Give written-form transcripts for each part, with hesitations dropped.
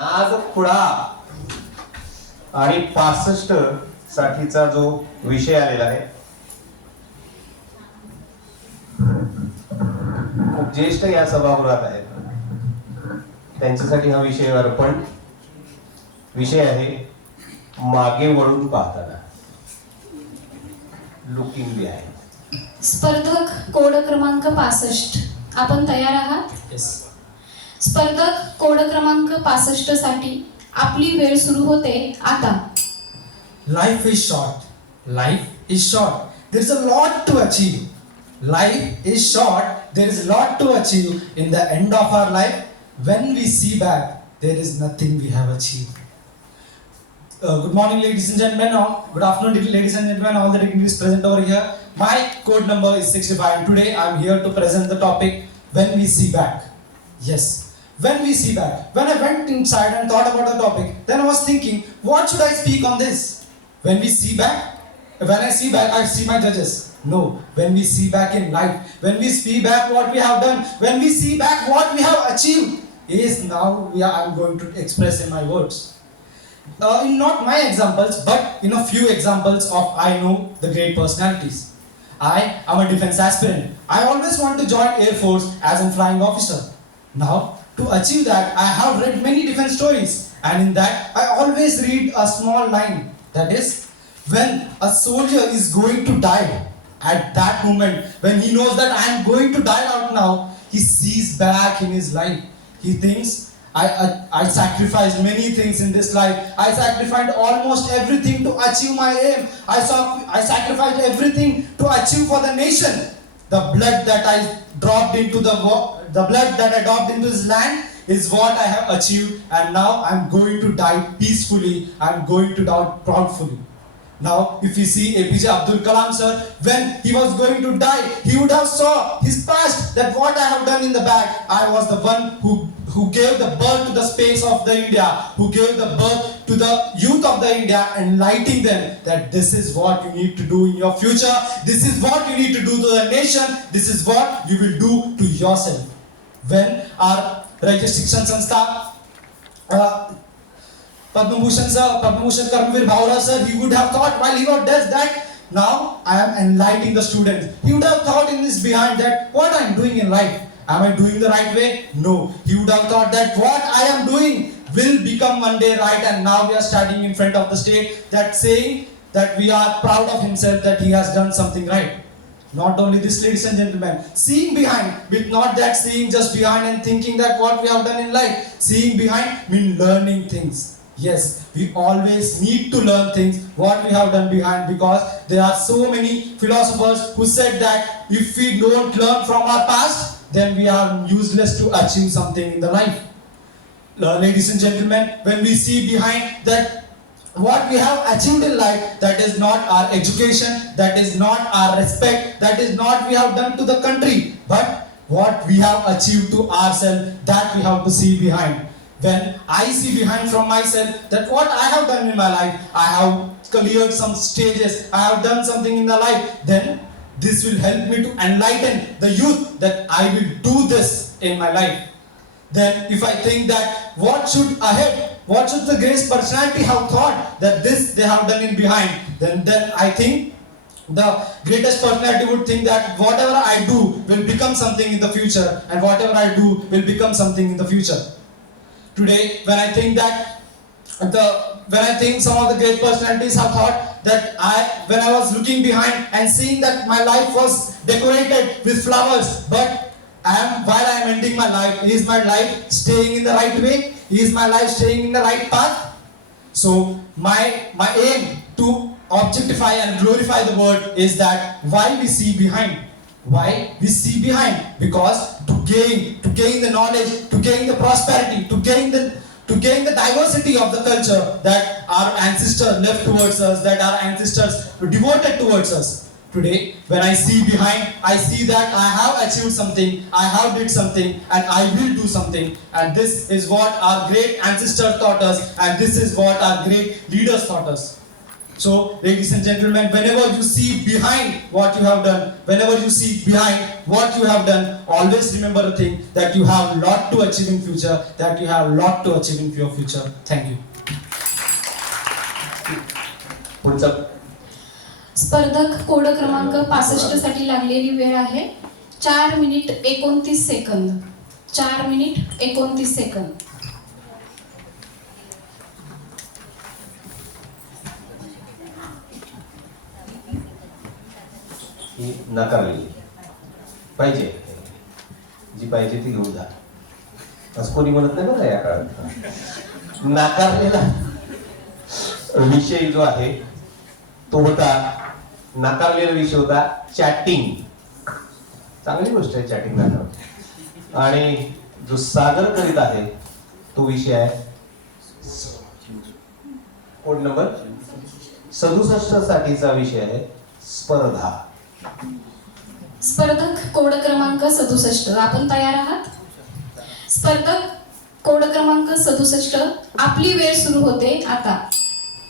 नाग खुळा आणि 65 साठीचा जो विषय आलेला आहे, खूप ज्येष्ठ या सभागृहात आहेत, त्यांच्यासाठी हा विषय अर्पण. विषय आहे मागे वळून पाहताना, लुकिंग बिहाइंड. स्पर्धक कोड क्रमांक 65, आपण तयार आहात? येस. स्पर्धक कोड क्रमांक 65 साठी आपली वेळ सुरू होते आता. Life is short. Life is short. There is a lot to achieve. Life is short. There is a lot to achieve. In the end of our life, when we see back, there is nothing we have achieved. Good morning, ladies and gentlemen. Good afternoon, ladies and gentlemen. All the dignitaries present over here. My code number is 65, and today I am here to present the topic when we see back. Yes. When we see back. When I went inside and thought about the topic, then I was thinking, what should I speak on this? When we see back, when I see back, I see my judges. No, when we see back in life, when we see back what we have done, when we see back what we have achieved, is now I'm going to express in my words. In not my examples, but in a few examples of I know the great personalities. I am a defense aspirant. I always want to join Air Force as a flying officer. Now, to achieve that, I have read many different stories, and in that, I always read a small line. That is, when a soldier is going to die, at that moment, when he knows that I am going to die out now, he sees back in his life. He thinks, I sacrificed many things in this life. I sacrificed almost everything to achieve my aim. I sacrificed everything to achieve for the nation. The blood that I dropped into this land is what I have achieved, and now I'm going to die peacefully. I'm going to die proudly. Now, if you see APJ Abdul Kalam sir, when he was going to die, he would have saw his past, that what I have done in the back. I was the one who gave the birth to the space of the India, who gave the birth to the youth of the India, enlightening them that this is what you need to do in your future. This is what you need to do to the nation. This is what you will do to yourself. When our Rajya Shikshan Sanstha, Padma Bhushan Karmveer Bhaura sir, he would have thought while he does that, now I am enlightening the students. He would have thought in this behind that what I am doing in life, am I doing the right way? No. He would have thought that what I am doing will become one day right, and now we are standing in front of the state that saying that we are proud of himself that he has done something right. Not only this, ladies and gentlemen, seeing behind, with not that seeing just behind and thinking that what we have done in life, seeing behind means learning things. Yes, we always need to learn things what we have done behind, because there are so many philosophers who said that if we don't learn from our past, then we are useless to achieve something in the life. Ladies and gentlemen, when we see behind that what we have achieved in life, that is not our education, that is not our respect, that is not we have done to the country, but what we have achieved to ourselves, that we have to see behind. When I see behind from myself that what I have done in my life, I have cleared some stages, I have done something in the life, then this will help me to enlighten the youth that I will do this in my life. Then if I think that what should the greatest personality have thought that this they have done in behind, then I think the greatest personality would think that whatever I do will become something in the future, and whatever I do will become something in the future. Today, when I think some of the great personalities have thought that when I was looking behind and seeing that my life was decorated with flowers, but while I am ending my life, is my life staying in the right way? Is my life staying in the right path? So my aim to objectify and glorify the word is that why we see behind. Why we see behind? Because to gain the knowledge, to gain the prosperity, to gain the diversity of the culture that our ancestors left towards us, that our ancestors devoted towards us. Today, when I see behind, I see that I have achieved something, I have did something, and I will do something. And this is what our great ancestors taught us, and this is what our great leaders taught us. So, ladies and gentlemen, whenever you see behind what you have done, whenever you see behind what you have done, always remember a thing, that you have a lot to achieve in future, that you have a lot to achieve in your future. Thank you. पुढचा स्पर्धक code क्रमांक 65 साठी लागलेली वेळ आहे 4 minute 29 सेकंद. 4 minute 29 सेकंद. ही नाकारलेली पाहिजे, जी पाहिजे ती घेऊन जा, असं कोणी म्हणत नाही बघा या काळात. नाकारलेला विषय जो आहे तो होता, नाकारलेला विषय होता चॅटिंग. चांगली गोष्ट आहे चॅटिंग नाकार. आणि जो सादर करीत आहे तो विषय आहे कोड नंबर 67 साठीचा विषय आहे स्पर्धा. स्पर्धक कोड क्रमांक 67, आपण तयार आहात? स्पर्धक कोड क्रमांक 67, आपली वेळ सुरू होते आता.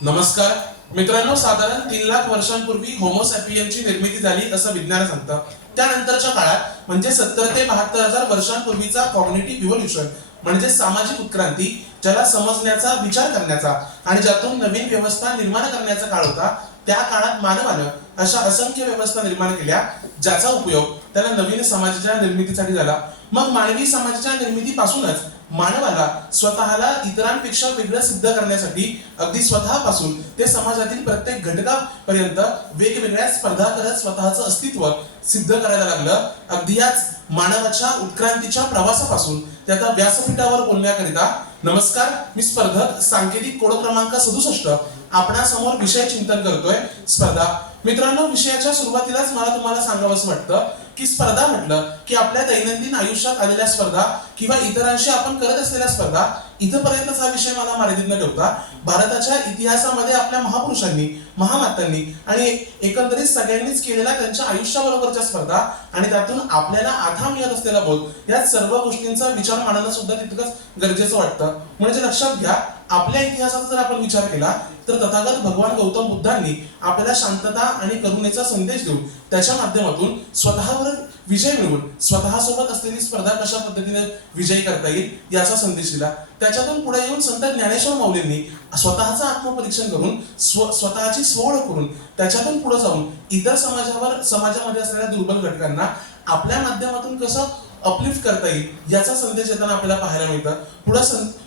नमस्कार मित्रांनो, साधारण 3 लाख वर्षांपूर्वी होमो सॅपियनची निर्मिती झाली असं विज्ञान सांगतं. त्यानंतरच्या काळात म्हणजे 70 ते 72 हजार वर्षांपूर्वीचा कॉग्निटिव्ह इव्होल्युशन म्हणजे सामाजिक उत्क्रांती, ज्याला समजण्याचा, विचार करण्याचा आणि ज्यातून नवीन व्यवस्था निर्माण करण्याचा काळ होता. त्या काळात मानवानं अशा असंख्य व्यवस्था निर्माण केल्या ज्याचा उपयोग त्याला नवीन समाजाच्या निर्मितीसाठी झाला. मग मानवी समाजाच्या निर्मितीपासूनच मानवाला स्वतःला इतरांपेक्षा वेगळं सिद्ध करण्यासाठी अगदी स्वतःपासून ते समाजातील प्रत्येक घटकापर्यंत वेगवेगळ्या स्पर्धा करत स्वतःचं अस्तित्व सिद्ध करायला लागलं. अगदी याच मानवाच्या उत्क्रांतीच्या प्रवासापासून ते आता व्यासपीठावर बोलण्याकरिता, नमस्कार, मी स्पर्धक सांकेतिक कोड क्रमांक 67 आपणासमोर विषय चिंतन करतोय स्पर्धा. मित्रांनो, विषयाच्या सुरुवातीलाच मला तुम्हाला सांगावंसं वाटतं की स्पर्धा म्हटलं की आपल्या दैनंदिन आयुष्यात आलेल्या स्पर्धा किंवा इतरांशी आपण करत असलेल्या स्पर्धा, इथपर्यंतच हा विषय मला मर्यादित न ठेवता भारताच्या इतिहासामध्ये आपल्या महापुरुषांनी, महामातांनी आणि एकंदरीत सगळ्यांनीच केलेल्या त्यांच्या आयुष्याबरोबरच्या स्पर्धा आणि त्यातून आपल्याला आथा मिळत असलेला बोध, या सर्व गोष्टींचा विचार मांडणं सुद्धा तितकंच गरजेचं वाटतं. म्हणजे लक्षात घ्या, आपल्या इतिहासाचा जर आपण विचार केला तर तथागत भगवान गौतम बुद्धांनी आपल्याला शांतता आणि करुणेचा संदेश देऊन त्याच्या माध्यमातून स्वतःवर विजय मिळवून स्वतःसोबत असलेली स्पर्धा कशा पद्धतीने विजयी करता येईल याचा संदेश दिला. त्याच्यातून पुढे येऊन संत ज्ञानेश्वर माऊलींनी स्वतःचं आत्मपरीक्षण करून स्वतःची स्वओळख करून त्याच्यातून पुढे जाऊन इतर समाजामध्ये असलेल्या दुर्बल घटकांना आपल्या माध्यमातून कसं अपलिफ्ट करता येईल याचा संदेश येताना आपल्याला पाहायला मिळतं.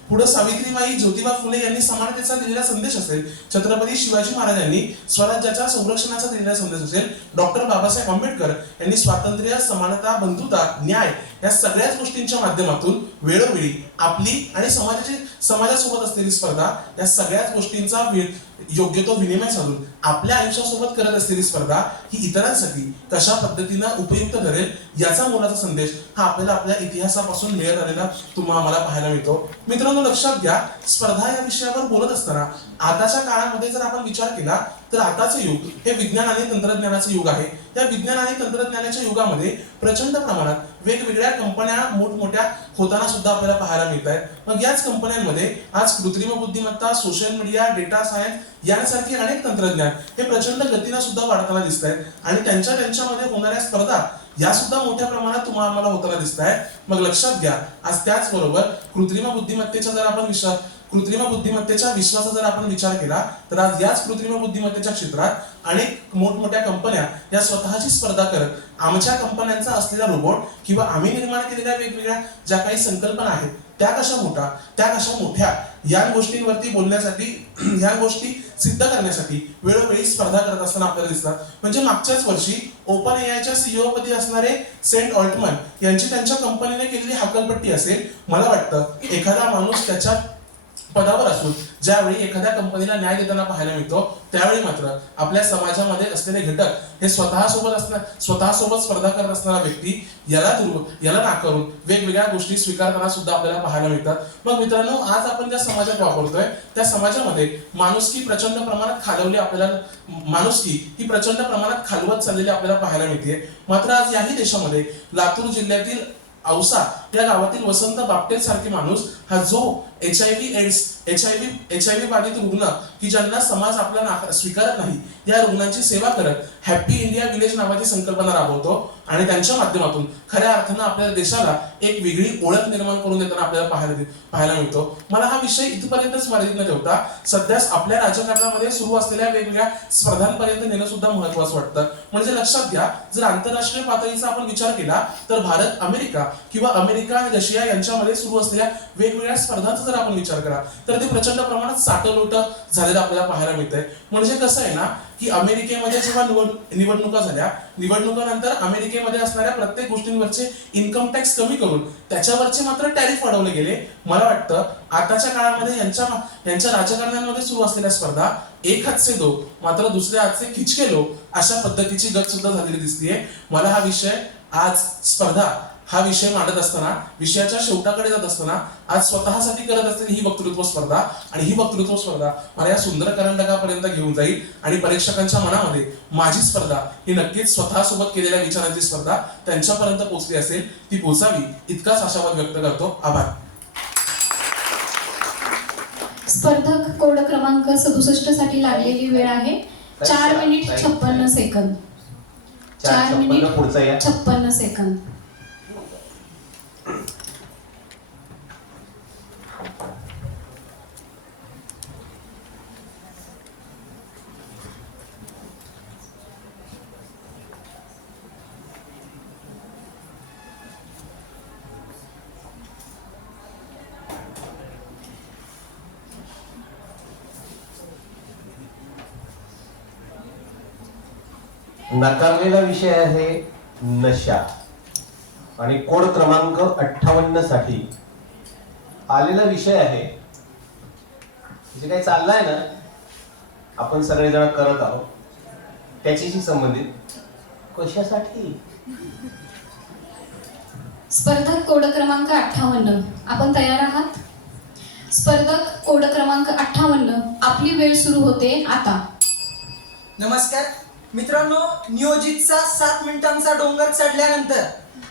पुढे सावित्रीबाई ज्योतिबा फुले यांनी समानतेचा दिलेला संदेश असेल, छत्रपती शिवाजी महाराजांनी स्वराज्याच्या संरक्षणाचा दिलेला संदेश असेल, डॉक्टर बाबासाहेब आंबेडकर यांनी स्वातंत्र्य, समानता, बंधुता, न्याय या सगळ्याच गोष्टींच्या माध्यमातून वेळोवेळी आपली आणि समाजासोबत असलेली स्पर्धा या सगळ्याच गोष्टींचा योग्य तो विनिमय साधून आपल्या आयुष्यासोबत करत असलेली स्पर्धा ही इतरांसाठी कशा पद्धतीनं उपयुक्त ठरेल याचा मोलाचा संदेश हा आपल्याला आपल्या इतिहासापासून मिळत आलेला आम्हाला पाहायला मिळतो. मित्रांनो, लक्षात घ्या, स्पर्धा या विषयावर बोलत असताना आताच्या काळामध्ये जर आपण विचार केला तर आताचं युग हे विज्ञान आणि तंत्रज्ञानाचं युग आहे. त्या विज्ञान आणि तंत्रज्ञानाच्या युगामध्ये प्रचंड प्रमाणात वेगवेगळ्या कंपन्या मोठमोठ्या होताना सुद्धा आपल्याला पाहायला मिळत आहेत. मग याच कंपन्यांमध्ये आज कृत्रिम बुद्धिमत्ता, सोशल मीडिया, डेटा सायन्स यासारखी अनेक तंत्रज्ञान हे प्रचंड गतीने सुद्धा वाढताना दिसत आहेत आणि त्यांच्यामध्ये होणाऱ्या स्पर्धा या सुद्धा मोठ्या प्रमाणात तुम्हाला होताना दिसत आहेत. मग लक्षात घ्या, आज त्याचबरोबर कृत्रिम बुद्धिमत्तेच्या विश्वासा जर आपण विचार केला तर आज याच कृत्रिम बुद्धिमत्तेच्या क्षेत्रात अनेक मोठमोठ्या कंपन्या या स्वतःची स्पर्धा करत आमच्या कंपन्यांचा असलेला रोबोट किंवा आम्ही निर्माण केलेल्या वेगवेगळ्या ज्या काही संकल्पना आहेत त्या कशा मोठ्या या गोष्टींवरती बोलण्यासाठी, ह्या गोष्टी सिद्ध करण्यासाठी वेळोवेळी स्पर्धा करत असताना आपल्याला दिसतात. म्हणजे मागच्याच वर्षी ओपन एआयच्या सीईओ पदी असणारे सेंट ऑल्टमन यांची त्यांच्या कंपनीने केलेली हाकलपट्टी असेल. मला वाटतं एखादा माणूस त्याच्या पदावर असून ज्यावेळी एखाद्या कंपनीला न्याय देताना पाहायला मिळतो त्यावेळी मात्र आपल्या समाजामध्ये असलेले घटक हे स्वतःसोबत स्पर्धा करत असणारा व्यक्ती याला नाकारून वेगवेगळ्या गोष्टी स्वीकारताना सुद्धा आपल्याला पाहायला मिळतात. मग मित्रांनो, आज आपण ज्या समाजात वापरतोय त्या समाजामध्ये माणुसकी प्रचंड प्रमाणात खालवत चाललेली आपल्याला पाहायला मिळते. मात्र आज याही देशामध्ये लातूर जिल्ह्यातील औसा या गावातील वसंत बापटे सारखे माणूस हा जो HIV बाधित रुग्ण की ज्यांना समाज आपला स्वीकारत नाही, या रुग्णांची सेवा करत हॅपी इंडिया विलेज नावाची संकल्पना राबवतो आणि त्यांच्या माध्यमातून खऱ्या अर्थानं आपल्या देशाला एक वेगळी ओळख निर्माण करून देताना आपल्याला पाहायला मिळतो. मला हा विषय इथपर्यंतच मर्यादित न ठेवता सध्या आपल्या राजकारणामध्ये सुरू असलेल्या वेगवेगळ्या स्पर्धांपर्यंत नेणं सुद्धा महत्वाचं वाटतं. म्हणजे लक्षात घ्या, जर आंतरराष्ट्रीय पातळीचा आपण विचार केला तर भारत अमेरिका किंवा अमेरिका आणि रशिया यांच्यामध्ये सुरू असलेल्या वेगवेगळ्या स्पर्धांचा जर आपण विचार करा तर ते प्रचंड प्रमाणात साटलोट झालेलं आपल्याला पाहायला मिळतंय. म्हणजे कसं आहे ना की अमेरिकेमध्ये जेव्हा निवडणुका झाल्या, निवडणुकानंतर अमेरिकेमध्ये असणाऱ्या प्रत्येक गोष्टींवरचे इन्कम टॅक्स कमी करून त्याच्यावरचे मात्र टॅरिफ वाढवले गेले. मला वाटतं आताच्या काळामध्ये यांच्या राजकारण्यांमध्ये सुरू असलेल्या स्पर्धा एक हात से दो मात्र दुसऱ्या हात से खिचके लो अशा पद्धतीची गत सुद्धा झालेली दिसतीये. मला हा विषय आज स्पर्धा हा विषय मांडत असताना, विषयाच्या शेवटाकडे जात असताना आज स्वतःसाठी करत असलेली ही वक्तृत्व स्पर्धा आणि ही वक्तृत्व स्पर्धा मला या सुंदर करंडकापर्यंत घेऊन जाईल आणि परीक्षकांच्या मनामध्ये माझी स्पर्धा ही नक्कीच स्वतःसोबत केलेल्या विचारांची स्पर्धा त्यांच्यापर्यंत पोहोचली असेल, ती पोहोचावी इतकाच आशावाद व्यक्त करतो. आभार. स्पर्धक कोड क्रमांक 67 साठी लागलेली वेळ आहे 4 मिनिट 56 सेकंद. 4 मिनिट पुढचा या 56 सेकंद. नाकारलेला विषय आहे नशा आणि कोड क्रमांक 58 साठी आलेला विषय आहे जे काही चाललंय ना आपण सगळेजण करत आहोत त्याच्याशी संबंधित. कशासाठी? स्पर्धक कोड क्रमांक 58, आपण तयार आहात? स्पर्धक कोड क्रमांक 58, आपली वेळ सुरू होते आता. नमस्कार मित्रांनो, नियोजितचा 7 मिनिटांचा डोंगर चढल्यानंतर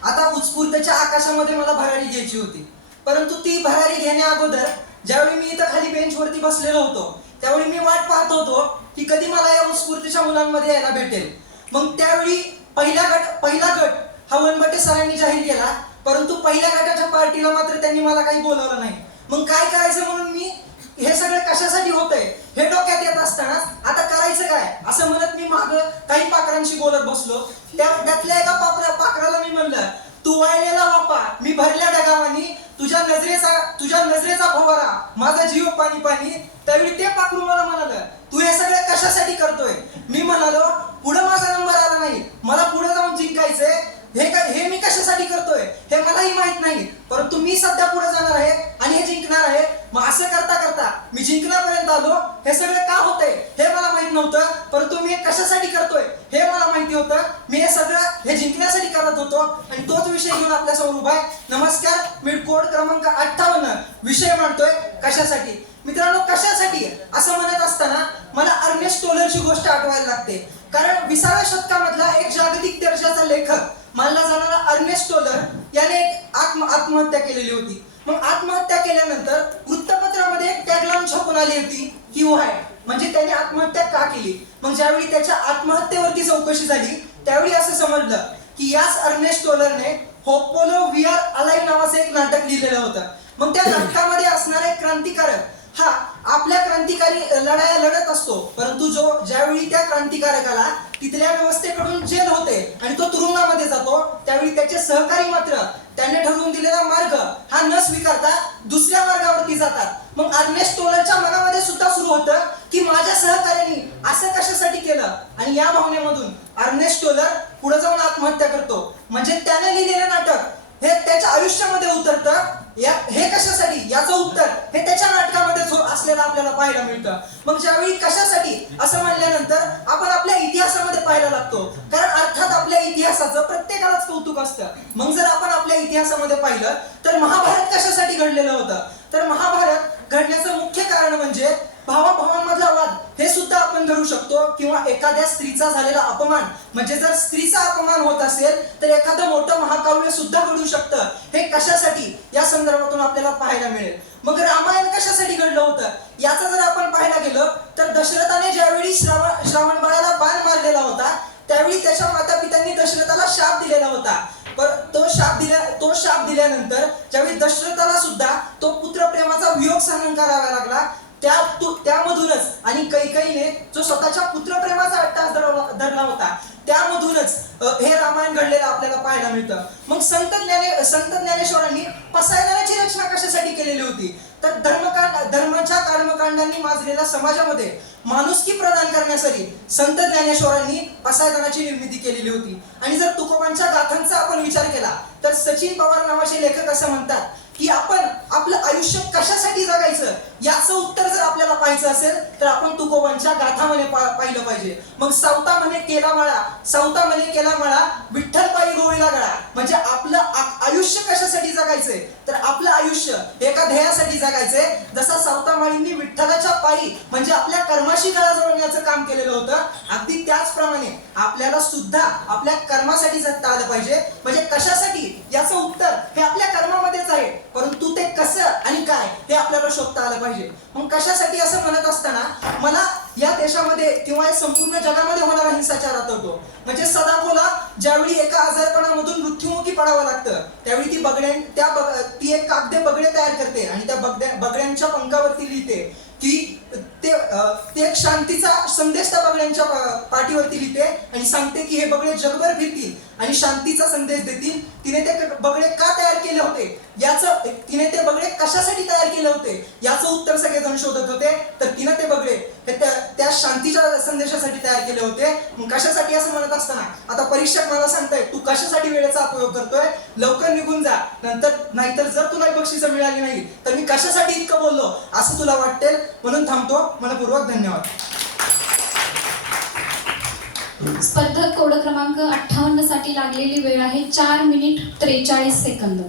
आता उत्स्फूर्तच्या आकाशामध्ये मला भरारी घ्यायची होती. परंतु ती भरारी घेण्या अगोदर ज्यावेळी मी इथं खाली बेंचवरती बसलेलो होतो त्यावेळी मी वाट पाहत होतो की कधी मला या उत्स्फूर्तच्या मुलांमध्ये यायला भेटेल. मग त्यावेळी पहिला गट हा वनबटे सरांनी जाहीर केला, परंतु पहिल्या गटाच्या पार्टीला मात्र त्यांनी मला काही बोलवलं नाही. मग काय करायचं म्हणून मी हे सगळं कशासाठी होतंय हे डोक्यात येत असताना आता करायचं काय असं म्हणत मी माग काही पाखरांशी बोलत बसलो. त्यातल्या एका पाखराला मी म्हणलं, तू वाळलेला वापा मी भरल्या डगावानी, तुझ्या नजरेचा फवारा माझा जीव पाणी पाणी. त्यावेळी ते पाखरू मला म्हणालं, तू हे सगळं कशासाठी करतोय? मी म्हणालो, पुढे माझा नंबर आला नाही, मला पुढे जाऊन जिंकायचंय. हे मी कशासाठी करतोय हे मलाही माहित नाही, परंतु मी सध्या पुढे जाणार आहे आणि हे जिंकणार आहे. मग असं करता करता मी जिंकण्यापर्यंत आलो. हे सगळं का होतंय हे मला माहित नव्हतं, परंतु मी हे कशासाठी करतोय हे मला माहिती होतं. मी हे जिंकण्यासाठी करत होतो आणि तोच विषय घेऊन आपल्या समोर उभा आहे. नमस्कार, मी कोड क्रमांक 58 विषय मांडतोय कशासाठी. मित्रांनो, कशासाठी असं म्हणत असताना मला अर्नेस्ट टोलरची गोष्ट आठवायला लागते. कारण 20व्या शतकामधला एक जागतिक दर्जाचा लेखक मानला जाणारा अर्नेस्ट टोलर याने एक आत्महत्या केलेली होती. मग आत्महत्या केल्यानंतर वृत्तपत्रामध्ये एक टॅगलाईन छापून आली होती की व्हाय, म्हणजे त्याने आत्महत्या का केली. मग ज्यावेळी त्याच्या आत्महत्येवरती चौकशी झाली त्यावेळी असं समजलं की याच अर्नेस्ट टोलरने होपोलो वी आर अलाइव्ह नावाचं एक नाटक लिहिलेलं होतं. मग त्या नाटकामध्ये असणारे क्रांतिकारक हा आपल्या क्रांतिकारी लढाया लढत असतो, परंतु ज्यावेळी त्या क्रांतिकारकाला तिथल्या व्यवस्थेकडून जेल होते आणि तो तुरुंगामध्ये जातो त्यावेळी त्याचे सहकारी मात्र त्याने ठरवून दिलेला मार्ग हा न स्वीकारता दुसऱ्या मार्गावरती जातात. मग अर्नेस्ट टोलरच्या मनामध्ये सुद्धा सुरू होतं की माझ्या सहकार्याने असं कशासाठी केलं, आणि या भावनेमधून अर्नेस्ट टोलर पुढे जाऊन आत्महत्या करतो. म्हणजे त्याने लिहिलेलं नाटक हे त्याच्या आयुष्यामध्ये उतरतं. हे कशासाठी याचं उत्तर हे त्याच्या नाटकामध्ये असलेलं आपल्याला पाहायला मिळतं. मग ज्यावेळी कशासाठी असं म्हणल्यानंतर आपण आपल्या इतिहासामध्ये पाहायला लागतो, कारण अर्थात आपल्या इतिहासाचं प्रत्येकालाच कौतुक असतं. मग जर आपण आपल्या इतिहासामध्ये पाहिलं तर महाभारत कशासाठी घडलेलं होतं, तर महाभारत घडण्याचं मुख्य कारण म्हणजे भावाभावांमधला वाद हे सुद्धा आपण आपण धरू शकतो, किंवा एखाद्या स्त्रीचा झालेला अपमान, म्हणजे जर स्त्रीचा अपमान होत असेल तर एखादं मोठं महाकाव्य सुद्धा घडू शकतं. हे कशासाठी या संदर्भातून आपल्याला पाहायला मिळेल. मग रामायण कशासाठी घडलं होतं याचा जर आपण पाहायला गेलो तर दशरथाने ज्यावेळी श्रावण बाळाला बाण मारलेला होता त्यावेळी त्याच्या माता पित्यांनी दशरथाला शाप दिलेला होता. तो शाप दिल्यानंतर ज्यावेळी दशरथाला सुद्धा तो पुत्रप्रेमाचा वियोग सहन करावा लागला, त्यामधूनच आणि कैकेयीने जो स्वतःच्या पुत्रप्रेमाचा अट्टास धरला होता त्यामधूनच हे रामायण घडलेलं आपल्याला पाहायला मिळतं. मग संत ज्ञानेश्वरांनी पसायदानाची रचना कशासाठी केलेली होती तर धर्माच्या कर्मकांडांनी माजलेल्या समाजामध्ये माणुसकी प्रदान करण्यासाठी संत ज्ञानेश्वरांनी पसायदानाची निर्मिती केलेली होती. आणि जर तुकोबांच्या गाथांचा आपण विचार केला तर सचिन पवार नावाचे लेखक असं म्हणतात की आपण आपलं आयुष्य कशासाठी जगायचं याचं उत्तर जर आपल्याला पाहायचं असेल तर आपण तुकोबांच्या गाथामध्ये पाहिलं पाहिजे. मग सावता म्हणे केला मळा विठ्ठल पायी गोळीला गळा. म्हणजे आपलं आयुष्य कशासाठी जगायचंय तर आपलं आयुष्य एका ध्येयासाठी जगायचंय. जसा सावता माळींनी विठ्ठलाच्या पायी म्हणजे आपल्या कर्माशी गळा जोडण्याचं काम केलेलं होतं, अगदी त्याचप्रमाणे आपल्याला सुद्धा आपल्या कर्मासाठी जगता आलं पाहिजे. म्हणजे कशासाठी याचं उत्तर हे आपल्या कर्मामध्येच आहे, परंतु ते कसं आणि काय हे आपल्याला शोधता आलं पाहिजे. मग कशासाठी असं म्हणत असताना मला या देशामध्ये किंवा या संपूर्ण जगामध्ये होणारा हिंसाचार आठवतो. म्हणजे सदाफोला ज्यावेळी एका आजारपणामधून मृत्युमुखी पडावं लागतं त्यावेळी ती एक कागदे बगडे तयार करते आणि त्या बगड्यांच्या पंखावरती लिहिते की ते एक शांतीचा संदेश त्या बगड्यांच्या पाठीवरती लिहिते आणि सांगते की हे बगडे जगभर फिरतील आणि शांतीचा संदेश देतील. तिने ते बगडे का तयार केले होते तिने ते बगडे कशासाठी तयार केले होते याचं उत्तर सगळेजण शोधत होते. तर तिने ते बगडे त्या शांतीच्या संदेशासाठी तयार केले होते. मग कशासाठी असं म्हणत असताना आता परीक्षक मला सांगताय तू कशासाठी वेळेचा अपयोग करतोय, लवकर निघून जा, नाहीतर जर तुला बक्षीस मिळाली नाही तर मी कशासाठी इतकं बोललो असं तुला वाटेल. म्हणून थांबतो. मनपूर्वक धन्यवाद. स्पर्धक कोड क्रमांक 58 साठी लागलेली वेळ आहे 4 मिनिट 43 सेकंद.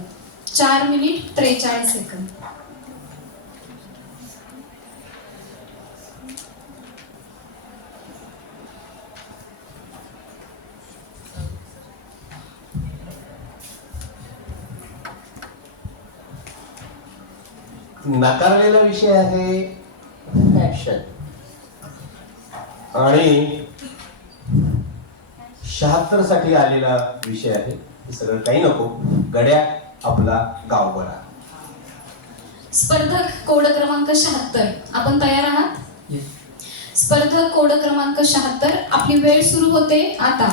4 मिनिट 43 सेकंद. नाकारलेला विषय आहे फॅशन आणि 76 साठी आलेला विषय आहे. सगळं काही नको, गड्या आपला गाव बरा. स्पर्धक कोड क्रमांक 76 आपण तयार आहात? स्पर्धक कोड क्रमांक 76 आपली वेळ सुरू होते आता.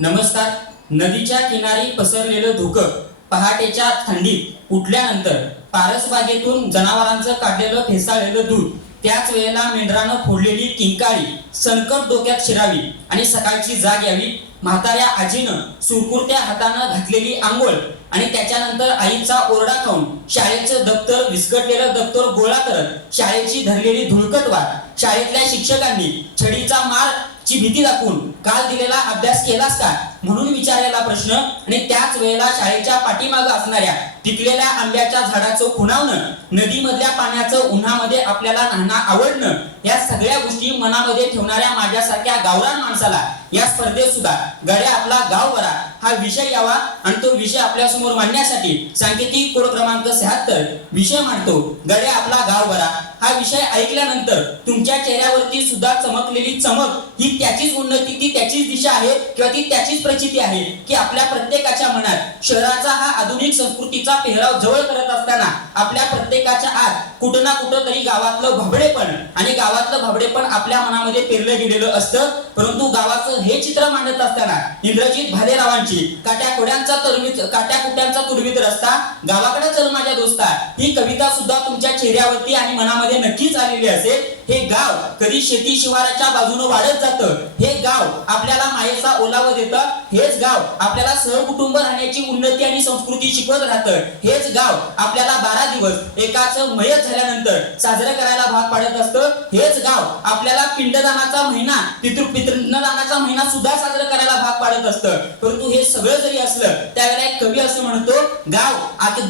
नमस्कार. नदीच्या किनारी पसरलेलं धुकं, पहाटेच्या थंडीत उठल्यानंतर पारसबागेतून जनावरांचं काढलेलं फेसाळलेलं दूध, त्याच वेळेला मेंढरानं फोडलेली किंकाळी संकट डोक्यात शिरावी आणि सकाळची जाग यावी. म्हाताऱ्या आजीनं सुरकुरत्या हातानं घातलेली आंघोळ आणि त्याच्यानंतर आईचा ओरडा खाऊन शाळेचं दप्तर, विस्कटलेलं दप्तर गोळा करत शाळेची धरलेली धुळकट वाट, शाळेतल्या शिक्षकांनी छडीचा मार ची भीती दाखवून काल दिलेला अभ्यास केलास का म्हणून विचारलेला प्रश्न आणि त्याच वेळेला शाळेच्या पाठीमागं असणाऱ्या पिकलेल्या आंब्याच्या झाडाचं खुणावणं, नदीमधल्या पाण्याचं उन्हामध्ये आपल्याला न्हाणं आवडणं, या सगळ्या गोष्टी मनामध्ये ठेवणाऱ्या माझ्यासारख्या गावरान माणसाला या स्पर्धेत सुद्धा गड्या आपला गाव बरा हा विषय यावा आणि तो विषय आपल्या समोर मांडण्यासाठी सांकेतिक कोड क्रमांक 76 विषय मांडतो. गड्या आपला गाव बरा हा विषय ऐकल्यानंतर तुमच्या चेहऱ्यावरती सुद्धा चमकलेली चमक ही त्याचीच उन्नती, ती त्याचीच दिशा आहे किंवा ती त्याचीच प्रचिती आहे की आपल्या प्रत्येकाच्या मनात शहराचा हा आधुनिक संस्कृतीचा पेहराव जवळ करत असताना आपल्या प्रत्येकाच्या आत कुठं ना कुठं तरी गावातलं भाबडेपण आणि गावातलं भाबडेपण आपल्या मनामध्ये पेरलं गेलेलं असतं. परंतु गावाचं हे चित्र मांडत असताना इंद्रजित भालेरावांची काट्याकुट्यांचा तुडवीत रस्ता, गावाकडे चल माझ्या दोस्ता ही कविता सुद्धा तुमच्या चेहऱ्यावरती आणि मनामध्ये नक्कीच आलेली असेल. हे गाव कधी शेती शिवाराच्या बाजूने वाढत जातं, हे गाव आपल्याला मायेचा ओलावा देतं, हेच गाव आपल्याला सहकुटुंब राहण्याची उन्नती आणि संस्कृती शिकवत राहतं, हेच गाव आपल्याला 12 दिवस एकाच मयत झाल्यानंतर साजरं करायला भाग पाडत असतं, हेच गाव आपल्याला पिंडदानाचा महिना, पितृदानाचा महिना सुद्धा साजरा करायला भाग पाडत असतं. परंतु हे सगळं जरी असलं त्यावेळेला एक कवी असं म्हणतो,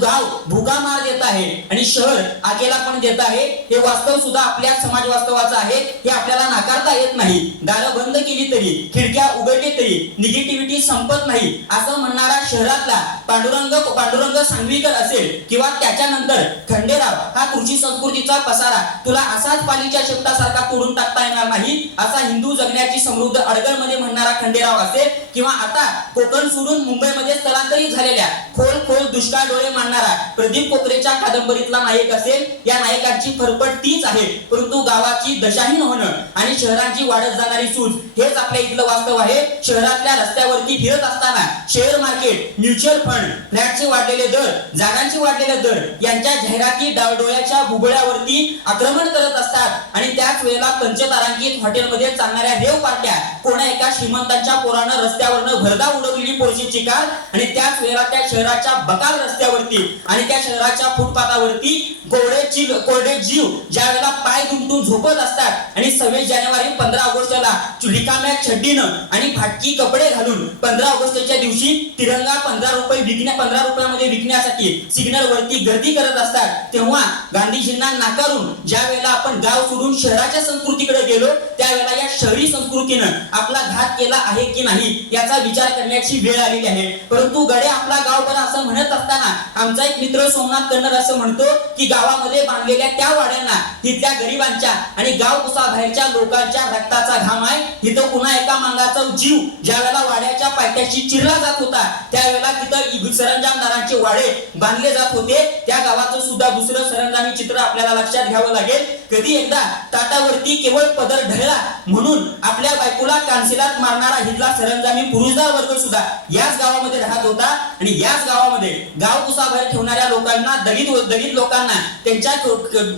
गाव भुगा मार देत आहे आणि शहर आकेला पण देत आहे. हे वास्तव सुद्धा आपल्या समाज समाज वास्तवाचं आहे हे आपल्याला नाकारता येत नाही. दारं बंद केली तरी, खिडक्या उघडली तरी निगेटिव्हिटी संपत नाही असं म्हणणारा शहरातला पांडुरंग सांगवीकर असेल किंवा त्याच्यानंतर खंडेराव हा कृषी संस्कृतीचा पसारा तुला असाच पालीच्या शब्दासारखा तोडून टाकता येणार नाही असा हिंदू जगण्याची समृद्ध अडगळ मध्ये म्हणणारा खंडेराव असेल किंवा आता कोकण सोडून मुंबईमध्ये स्थलांतरित झालेल्या खोल दुष्काळ डोळे मांडणारा प्रदीप कोकरेच्या कादंबरीतला नायक असेल. या नायकांची फरफट तीच आहे, परंतु गावाची दशाहीन होणं आणि शहरांची वाढत जाणारी सूज हेच आपल्या इथलं वास्तव आहे. शहरातल्या रस्त्यावरती फिरत असताना शेअर मार्केट, म्युच्युअल फंड, फ्लॅटचे वाढलेले दर, जागांचे वाढलेले दर यांच्या जाहिराती डोळ्याच्या बुबुळ्यावरती आक्रमण करत असतात आणि त्याच वेळेला पंचतारांकित हॉटेलमध्ये चालणाऱ्या देव पार्ट्या, कोणा एका श्रीमंतांच्या पोरानं रस्त्यावरनं भरदा उडवलेली पोरशीची कार आणि त्याच वेळेला त्या शहराच्या बकाल रस्त्यावरती आणि त्या शहराच्या फुटपाथावरती कोरडे जीव ज्या वेळेला पाय दुमटून झोपत असतात आणि 26 जानेवारी 15 ऑगस्टला रिकाम्या छड्डीनं आणि फाटकी कपडे घालून 15 ऑगस्टच्या दिवशी तिरंगा 15 रुपयामध्ये विकण्यासाठी सिग्नल वरती गर्दी करत असतात, तेव्हा गांधीजींना नाकारून ज्या वेळेला आपण गाव सोडून शहराच्या संस्कृतीकडे गेलो त्यावेळेला या शहरी संस्कृतीनं आपला घात केला आहे की नाही याचा विचार करण्याची वेळ आलेली आहे. परंतु गडे आपला गाव बरा असं म्हणत असताना आमचा एक मित्र सोमनाथ कन्नड असं म्हणतो की गावामध्ये बांधलेल्या त्या वाड्यांना तिथल्या गरिबांच्या आणि गाव कुसाबाहेरच्या लोकांच्या रक्ताचा घाम आहे. इथं पुन्हा एका मांगाचा जीव ज्या वेळेला वाड्याच्या पायथ्याशी चिरला जात होता त्यावेळेला तिथं सरंजामदारांचे वाडे बांधले जात होते. त्या गावाचं सुद्धा दुसरं सरंजामी चित्र आपल्याला लक्षात घ्यावं लागेल. कधी एकदा ताटावरती केवळ पदर ढळला म्हणून आपल्या बायकोला कानशिलात मारणारा हितला सरंजामी पुरुषदार वर्ग सुद्धा याच गावामध्ये राहत होता आणि याच गावामध्ये गाव कुसाबाहेर ठेवणाऱ्या लोकांना दलित लोकांना त्यांच्या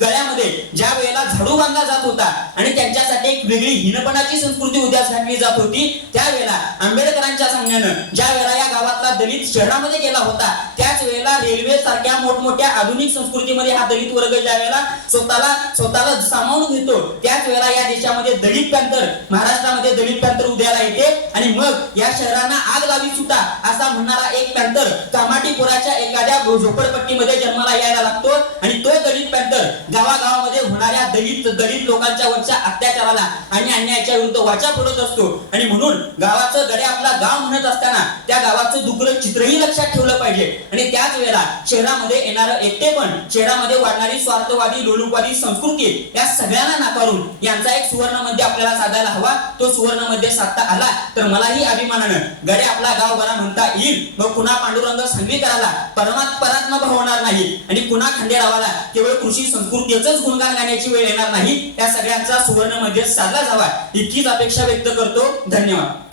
गळ्यामध्ये ज्या वेळेला झाडू बांधला जात होता आणि त्यांच्यासाठी एक वेगळी हीनपणाची संस्कृती उद्यास घातली जात होती त्यावेळेला आंबेडकरांच्या सांगण्यानं ज्या वेळेला या गावातला दलित शहरामध्ये गेला होता त्याच वेळेला रेल्वे सारख्या मोठमोठ्या आधुनिक संस्कृतीमध्ये हा दलित वर्ग ज्या वेळेला स्वतःला सामावून घेतो त्याच वेळेला या देशामध्ये दलित पॅंथर महाराष्ट्रामध्ये दलित पॅंथर उदयाला येते आणि मग या शहरांना आग लावी सुटा असा म्हणणारा एक पॅंथर कामाटीपुराच्या एखाद्या झोपडपट्टीमध्ये जन्माला यायला लागतो आणि तो दलित पॅंथर गावागावामध्ये होणाऱ्या दलित लोकांच्या वरच्या अत्याचाराला आणि अन्यायाच्या विरुद्ध वाचा फोडत असतो. आणि म्हणून गावाचं गडे आपला गाव म्हणत असताना त्या गावाचं दुग्र चित्रही लक्षात ठेवलं पाहिजे आणि त्याच वेळेला शहरामध्ये येणारं एकटेपण, शहरामध्ये वाढणारी स्वार्थवादी लोलुपवादी संस्कृती या सगळ्यांना नाकारून यांचा एक सुवर्ण मध्ये आपल्याला साधायला हवा. तो सुवर्ण मध्ये साधता आला तर मलाही अभिमानानं गडे आपला गाव बरा म्हणता येईल. मग पुन्हा पांडुरंग सांगवीकराला परमात्मा होणार नाही आणि पुन्हा खंडेरावाला केवळ कृषी संस्कृतीचंच गुणगान गाण्याची वेळ येणार नाही. या सगळ्यांचा सुवर्ण मध्ये साधला जावा इतकीच अपेक्षा व्यक्त करतो. धन्यवाद.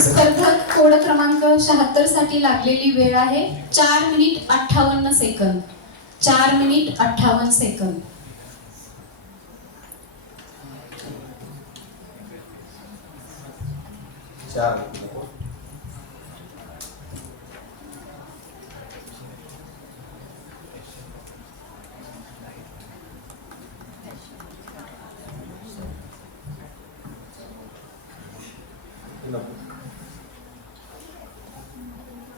स्पर्धक कोड क्रमांक 76 साठी लागलेली वेळ आहे 4 मिनिट 58 सेकंद. 4 minute 58 second.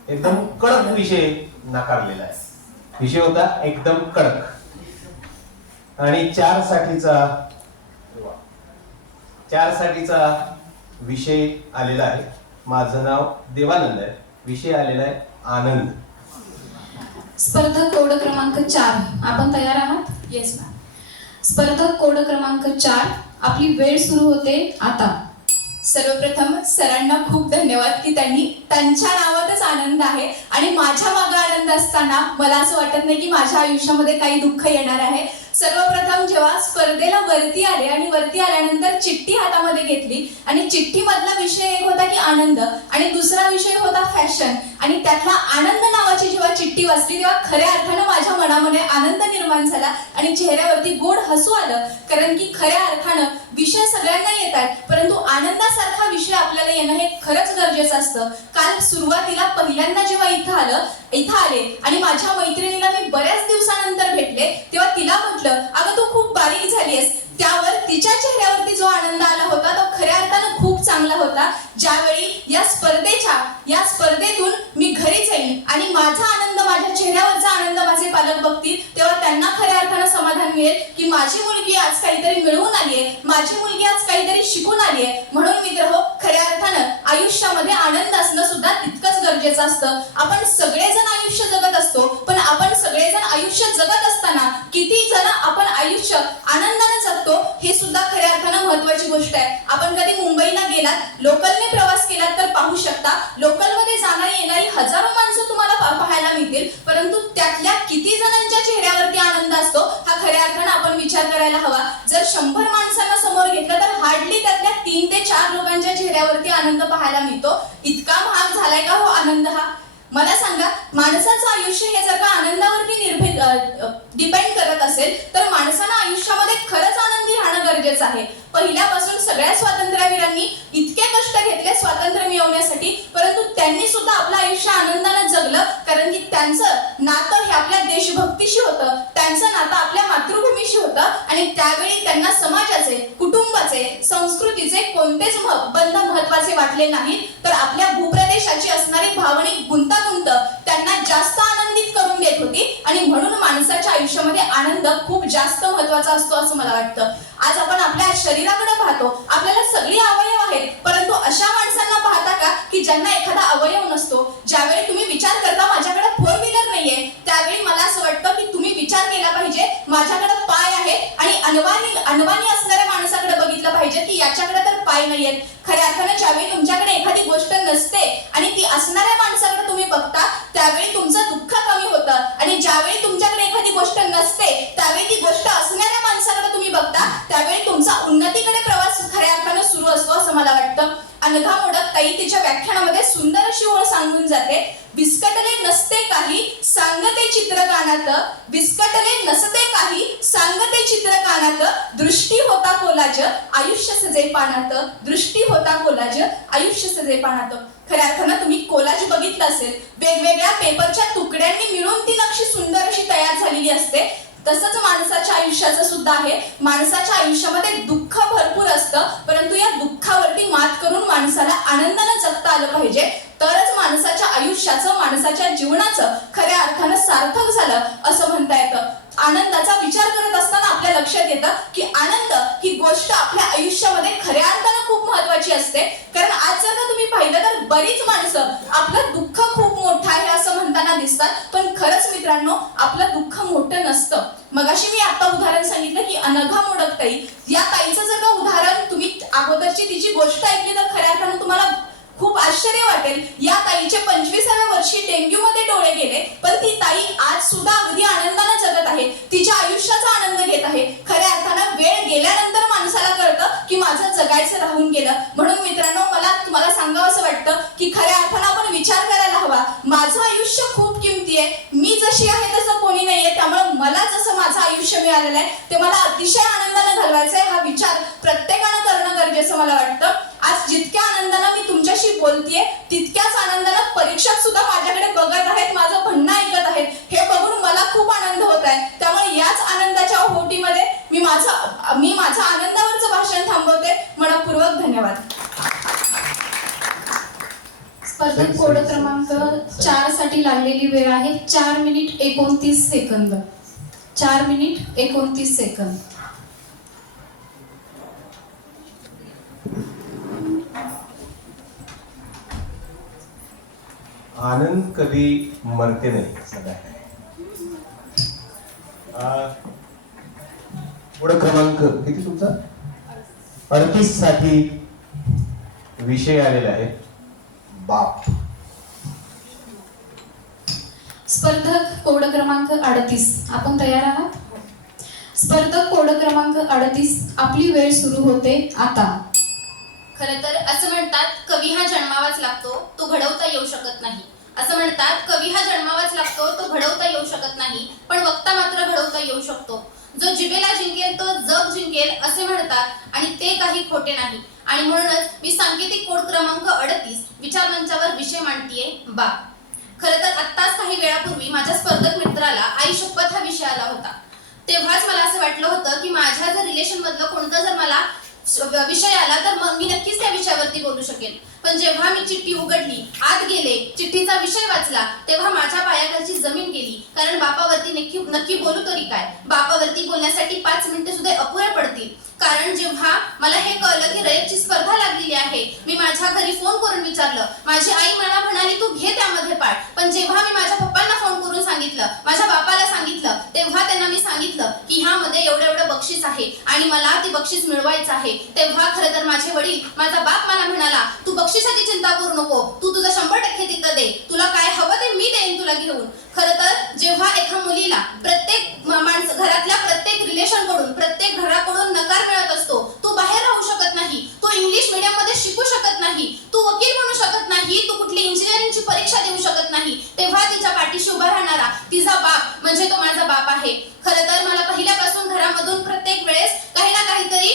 एकदम कडक विषय नाकारलेला आहे. विषय होता एकदम कडक आणि 4 साठीचा विषय आलेला आहे. माझं नाव देवानंद आहे. विषय आलेला आहे आनंद. स्पर्धक कोड क्रमांक 4 आपण तयार आहात? Yes ma'am. स्पर्धक कोड क्रमांक 4 आपली वेळ सुरू होते आता. सर्वप्रथम सरांना खूप धन्यवाद की त्यांनी त्यांच्या नावातच आनंद आहे आणि माझ्या मागे आनंद असताना मला असं वाटत नाही की माझ्या आयुष्यामध्ये काही दुःख येणार आहे. सर्वप्रथम जेव्हा स्पर्धेला वरती आले आणि वरती आल्यानंतर चिठ्ठी हातामध्ये घेतली आणि चिठ्ठीमधला विषय एक होता की आनंद आणि दुसरा विषय होता फॅशन आणि त्यातला आनंद नावाची जेव्हा चिठ्ठी वाचली तेव्हा खऱ्या अर्थानं माझ्या मनामध्ये आनंद निर्माण झाला आणि चेहऱ्यावरती गोड हसू आलं. कारण की खऱ्या अर्थानं विषय सगळ्यांना येतात परंतु आनंदासारखा विषय आपल्याला येणं हे खरंच गरजेचं असतं. काल सुरुवातीला पहिल्यांदा जेव्हा इथं आले आणि माझ्या मैत्रिणीला मी बऱ्याच दिवसानंतर भेटले तेव्हा तिला म्हटलं अगं तू खूप बारीक झालीयस. त्यावर तिच्या चेहऱ्यावरती जो आनंद आला होता तो खऱ्या अर्थानं खूप चांगला होता. ज्यावेळी या स्पर्धेतून मी घरी जाईन आणि माझा आनंद, माझ्या चेहऱ्यावरचा आनंद माझे पालक बघतील तेव्हा त्यांना खऱ्या अर्थानं समाधान मिळेल की माझी मुलगी आज काहीतरी मिळवून आली आहे, माझी मुलगी आज काहीतरी शिकून आली आहे. म्हणून मित्रहो, खऱ्या अर्थानं आयुष्यामध्ये आनंद असणं सुद्धा तितकंच गरजेचं असतं. आपण सगळेजण आयुष्य जगत असतो, पण आपण सगळेजण आयुष्य जगत असताना किती जण आपण आयुष्य आनंदाने जगतो हे सुद्धा खऱ्या अर्थानं महत्वाची गोष्ट आहे. आपण कधी मुंबईला गेलात, लोकलने प्रवास केलात तर पाहू शकता, लोकलमध्ये जाणारी येणारी हजारो माणसं तुम्हाला पाहायला मिळतील, परंतु त्यातल्या किती जणांच्या चेहऱ्यावरती आनंद असतो हा खऱ्या अर्थानं आपण विचार करायला हवा. जर 100 माणसांना समोर घेतलं तर हार्डली त्यातल्या 3 ते 4 लोकांच्या चेहऱ्यावरती आनंद पाहायला मिळतो. इतका महाग झालाय का हो आनंद हा? मला सांगा, माणसाचं आयुष्य हे जर का आनंदावरती डिपेंड करत असेल तर माणसानं आयुष्यामध्ये खरंच आनंदी राहणं गरजेचं आहे. पहिल्यापासून सगळ्या स्वातंत्र्यवीरांनी इतके कष्ट घेतले स्वातंत्र्य मिळवण्यासाठी, परंतु त्यांनी सुद्धा आपलं आयुष्य आनंदानं जगलं, कारण की त्यांचं नातं हे आपल्या देशभक्तीशी होतं, त्यांचं नातं आपल्या मातृभूमीशी होतं आणि त्यावेळी त्यांना समाजाचे, कुटुंबाचे, संस्कृतीचे कोणतेच बंध महत्वाचे वाटले नाहीत, तर आपल्या भूप्रदेशाची असणारी भावनिक गुंतागुंत त्यांना जास्त आनंदित करून देत होती आणि म्हणून माणसाच्या आयुष्यामध्ये आनंद खूप जास्त महत्वाचा असतो असं मला वाटतं. आज आपण आपल्या शरीराकडे पाहतो, आपल्याला सगळी अवयव आहेत, परंतु अशा माणसांना पाहता का की ज्यांना एखादा अवयव नसतो? ज्यावेळी तुम्ही विचार करता माझ्याकडे 4 व्हीलर नाहीये, त्यावेळी मला असं वाटतं की तुम्ही विचार केला पाहिजे माझ्याकडे पाय आहे आणि अनवाणी असणाऱ्या माणसाकडे बघितलं पाहिजे की याच्याकडे तर पाय नाहीयेत. खऱ्या अर्थानं ज्यावेळी तुमच्याकडे एखादी गोष्ट नसते आणि ती असणाऱ्या माणसाकडे तुम्ही बघता त्यावेळी तुमचं दुःख कमी होतं आणि ज्यावेळी तुमच्याकडे एखादी गोष्ट नसते त्यावेळी ती गोष्ट असणाऱ्या माणसाकडे तुम्ही बघता त्यावेळी तुमचा उन्नतीकडे प्रवास खऱ्या अर्थानं सुरू असतो असं मला वाटतं. अनघा मोडक ताई तिच्या व्याख्यानामध्ये सुंदर अशी ओळ सांगून जाते, विस्कटले नसते काही सांगते चित्र कानात, विस्कटले नसते काही सांगते चित्र कानात, दृष्टी होता कोलाज आयुष्य सजे पानात, दृष्टी होता कोलाज आयुष्य सजे पानात. खऱ्या अर्थानं तुम्ही कोलाज बघितलं असेल, वेगवेगळ्या पेपरच्या तुकड्यांनी मिळून ती नक्षी सुंदर अशी तयार झालेली असते. तसंच माणसाच्या आयुष्याचं सुद्धा आहे. माणसाच्या आयुष्यामध्ये दुःख भरपूर असतं, परंतु या दुःखावरती मात करून माणसाला आनंदाने जगता आलं पाहिजे, तरच माणसाच्या आयुष्याचं, माणसाच्या जीवनाचं खऱ्या अर्थानं सार्थक झालं असं म्हणता येतं. आनंदाचा विचार करत असताना आपल्या लक्षात येतं की आनंद ही गोष्ट आपल्या आयुष्यामध्ये खऱ्या अर्थानं खूप महत्वाची असते. कारण आज जर का तुम्ही पाहिलं तर बरीच माणसं आपलं दुःख खूप मोठं आहे असं म्हणताना दिसतात, पण खरंच मित्रांनो आपलं दुःख मोठं नसतं. मगाशी मी आता उदाहरण सांगितलं की अनघा मोडक ताई, या ताईचं जर का उदाहरण तुम्ही अगोदरची तिची गोष्ट ऐकली तर खऱ्या अर्थानं तुम्हाला खूप आश्चर्य वाटेल. या ताईचे 25व्या वर्षी डेंग्यूमध्ये डोळे गेले, पण ती ताई आज सुद्धा अगदी आनंदाने जगत आहे, तिच्या आयुष्याचा आनंद घेत आहे. खऱ्या अर्थानं वेळ गेल्यानंतर माणसाला कळतं की माझं जगायचं राहून गेलं. म्हणून मित्रांनो मला तुम्हाला सांगावं असं वाटतं की खऱ्या अर्थानं आपण विचार करायला हवा, माझं आयुष्य खूप किमती आहे, मी जशी आहे तसं कोणी नाहीये, त्यामुळे मला जसं माझं आयुष्य मिळालेलं आहे ते मला अतिशय आनंदाने घालवायचं आहे. हा विचार प्रत्येकानं करणं गरजेचं मला वाटतं. आज जितक्या आनंदानं मी तुमच्याशी बोलतेय तितक्याच आनंदानं परीक्षक सुद्धा माझ्याकडे बघत आहेत, माझं म्हणणं ऐकत आहेत, हे बघून मला खूप आनंद होत आहे. त्यामुळे याच आनंदाच्या ओहोटीमध्ये मी माझं आनंदावरचं भाषण थांबवते. मनपूर्वक धन्यवाद. स्पर्धक कोड क्रमांक 4 साठी लागलेली वेळ आहे 4 मिनिट 29 सेकंद. 4 मिनिट 29 सेकंद. आनंद कधी मरते नाही सगळ्या. पुढे क्रमांक किती तुमचा? 38 साठी विषय आलेला आहे बाप. स्पर्धक कोड क्रमांक 38, आपण तयार आहात? स्पर्धक कोड क्रमांक 38, आपली वेळ सुरू होते आता. खरं तर असं म्हणतात कवी हा जन्मावाच लागतो, तो घडवता येऊ शकत नाही. असं म्हणतात कवी हा जन्मावाच लागतो, तो घडवता येऊ शकत नाही, पण वक्ता मात्र घडवता येऊ शकतो. जो जिभेला जिंकेल तो जग जिंकेल असे म्हणतात आणि ते काही खोटे नाही. आणि म्हणूनच मी सांकेतिक कोड क्रमांक 38 विचार मंचावर विषय मांडतीये बाप. खरं तर आत्ताच काही वेळापूर्वी माझ्या स्पर्धक मित्राला आई शपथ हा विषय आला होता. तेव्हाच मला असं वाटलं होतं की माझ्या जर रिलेशन मधलं कोणतं जर मला विषय आला तर मग मी नक्कीच त्या विषयावरती बोलू शकेल. पण जेव्हा मी चिठ्ठी उघडली, आत गेले, चिठ्ठीचा विषय वाचला, तेव्हा माझ्या पायाखालची जमीन गेली. कारण बापावरती नक्की बोलू तरी काय? बापावरती बोलण्यासाठी 5 मिनिटं सुद्धा अपुरे पडतील. कारण जेव्हा मला हे कळलं की रयतची स्पर्धा लागलेली आहे, मी माझ्या घरी फोन करून विचारलं. माझी आई मला म्हणाली तू घे त्यामध्ये पार्ट. पण जेव्हा मी माझ्या पप्पांना फोन करून सांगितलं, माझ्या बापाला सांगितलं, तेव्हा त्यांना मी सांगितलं की ह्यामध्ये एवढं बक्षीस आहे आणि मला ती बक्षीस मिळवायचं आहे. तेव्हा खरं तर माझे वडील, माझा बाप मला म्हणाला तू बक्षिसाची चिंता करू नको, तू तुझं 100% तिथं दे, तुला काय हवं ते मी देईन तुला घेऊन. खरं तर जेव्हा एका मुलीला प्रत्येक घरातल्या प्रत्येक रिलेशन कडून, प्रत्येक घराकडून नकार मिळत असतो, तू बाहेर राहू शकत नाही, तू इंग्लिश मीडियम मध्ये शिकू शकत नाही, तू वकील बनू शकत नाही, तू कुठली इंजिनिअरिंगची परीक्षा देऊ शकत नाही, तेव्हा तिच्या पाठीशी उभा राहणारा तिचा बाप म्हणजे तो माझा बाप आहे. खरं तर मला पहिल्यापासून घरामधून प्रत्येक वेळेस काही ना काहीतरी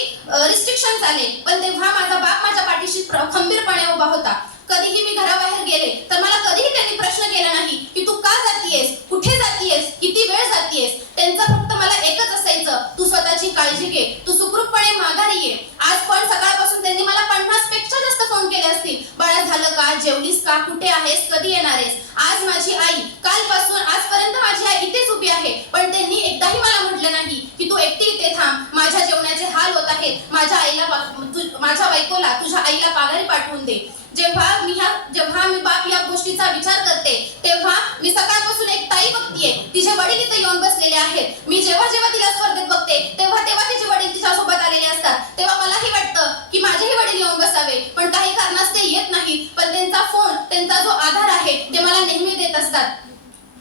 रिस्ट्रिक्शन आले, पण तेव्हा माझा बाप माझ्या पाठीशी खंबीरपणे उभा होता. कधीही मी घराबाहेर गेले तर मला कधीही त्यांनी प्रश्न केला नाही की तू का जातीयेस, कुठे जातीयेस, किती वेळ जातीयेस. त्यांचं फक्त मला एकच असायचं, तू स्वतःची काळजी घे, तू सुखरूपपणे माघारी ये. आज पण सकाळपासून त्यांनी मला 50 पेक्षा जास्त फोन केले असतील. बाळा झालं का, जेवलीस का, कुठे आहेस, कधी येणार आहेस. आज माझी आई, कालपासून आजपर्यंत माझी आई इथेच उभी आहे, पण त्यांनी एकदाही मला म्हटलं नाही की तू एकटी इथे थांब, माझ्या जेवणाचे हाल होत आहेत, माझ्या बायकोला, तुझ्या आईला पाघारी पाठवून दे. जेव्हा मी बाप या गोष्टीचा विचार करते, तेव्हा मी सकाळपासून एक ताई बघतीये, तिचे वडील इथे येऊन बसलेले आहेत. मी जेव्हा तिला स्पर्धेत बघते तेव्हा तिचे वडील तिच्या सोबत आलेले असतात. तेव्हा मलाही वाटतं की माझेही वडील येऊन बसावे, पण काही कारणास ते येत नाहीत. पण त्यांचा फोन, त्यांचा जो आधार आहे ते मला नेहमी देत असतात.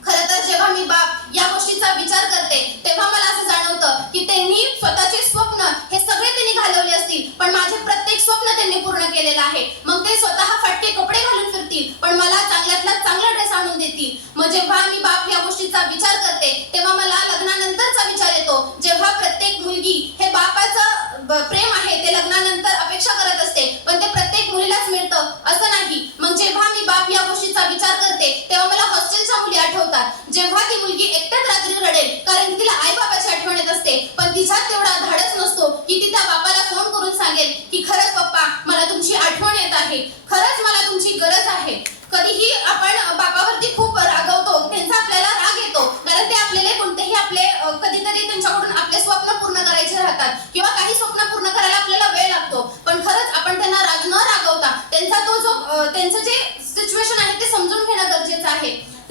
खरं तर जेव्हा मी बाप या गोष्टीचा विचार करते, तेव्हा मला असं जाणवतं की त्यांनी स्वतःचे स्वप्न हे सगळे त्यांनी घालवले असतील, पण माझे प्रत्येक स्वप्न त्यांनी पूर्ण केलेलं आहे. मग ते स्वतः फटके कपडे घालून फिरतील, पण मला चांगल्यातला चांगला ड्रेस आणून देतील. मग जेव्हा मी बाप या गोष्टीचा विचार करते, तेव्हा मला लग्नानंतरचा विचार येतो. जेव्हा प्रत्येक मुलगी हे बापाचं प्रेम आहे ते लग्नानंतर अपेक्षा करत असते, पण ते प्रत्येक मुलीलाच मिळतं असं नाही. मग जेव्हा मी बाप या गोष्टीचा विचार करते, तेव्हा मला हॉस्टेलच्या मुली आठवतात. जेव्हा ती मुलगी एकट्याच रात्री रडेल, कारण तिला आई बाबाची आठवण येत असते, पण तिच्यात तेवढा धाडस नसतो की ती त्या बापाला फोन करून सांगेल की खरंच पप्पा मला तुमची आठवण येत आहे, खरंच मला तुमची गरज आहे. कधीही आपण बापावरती खूप रागवतो, त्यांचा आपल्याला राग येतो, कारण ते आपल्याला कोणतेही आपले कधीतरी त्यांच्याकडून आपले स्वप्न पूर्ण करायचे राहतात किंवा काही स्वप्न पूर्ण करायला आपल्याला वेळ लागतो. पण खरंच आपण त्यांना न रागवता त्यांचं जे सिच्युएशन आहे ते समजून घेणं गरजेचं आहे.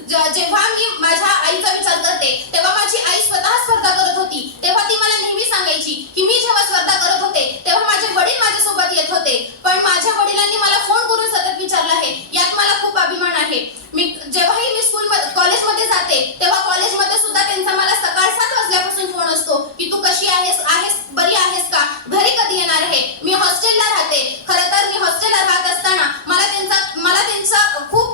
जेव्हा मी माझ्या आईचा विचार करते, तेव्हा माझी आई स्वतः स्पर्धा करत होती. तेव्हा ती मला नेहमी सांगायची की मी जेव्हा स्पर्धा करत होते तेव्हा माझे वडील माझ्यासोबत येत होते, पण माझ्या वडिलांनी मला फोन करून सतत विचारलं आहे. यात मला खूप अभिमान आहे. जेव्हाही मी कॉलेजमध्ये जाते, तेव्हा कॉलेजमध्ये सुद्धा त्यांचा मला सकाळ 7 वाजल्यापासून फोन असतो की तू कशी आहेस, बरी आहेस का, घरी कधी येणार आहे. मी हॉस्टेलला राहते. खरं तर मी हॉस्टेलला राहत असताना मला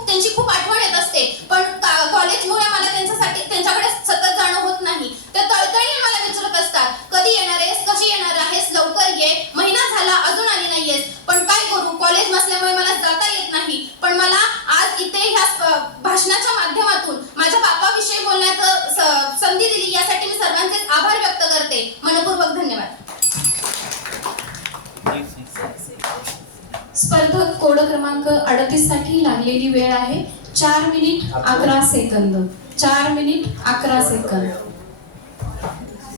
त्यांची खूप आठवण येत असते, पण कॉलेजमुळे मला त्यांच्याकडे सतत जाणं होत नाही. ते तळतळीने मला विचारत असतात, कधी येणार आहेस, कशी येणार आहेस, लवकर ये, महिना झाला अजून आली नाहीयेस. पण काय करू, कॉलेज नसल्यामुळे मला जाता येत नाही. पण मला आज इथे ह्या भाषणाच्या माध्यमातून माझ्या बापाविषयी बोलण्याचं संधी दिली, यासाठी मी सर्वांचे आभार व्यक्त करते. मनपूर्वक धन्यवाद. स्पर्धक कोड क्रमांक 38 साठी लागलेली वेळ आहे 4 मिनिट 11 सेकंद. 4 minute 11 second.